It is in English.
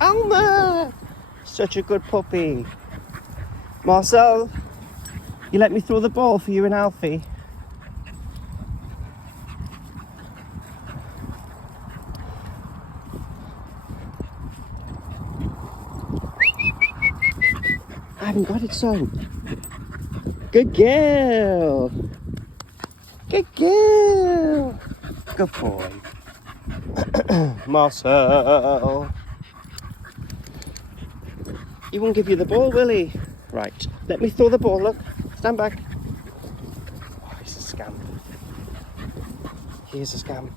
Alma! Such a good puppy. Marcel, you let me throw the ball for you and Alfie? I haven't got it, son. Good girl. Good girl. Good boy. Marcel. He won't give you the ball, will he? Right, let me throw the ball, look. Stand back. Oh, he's a scamp. He is a scamp.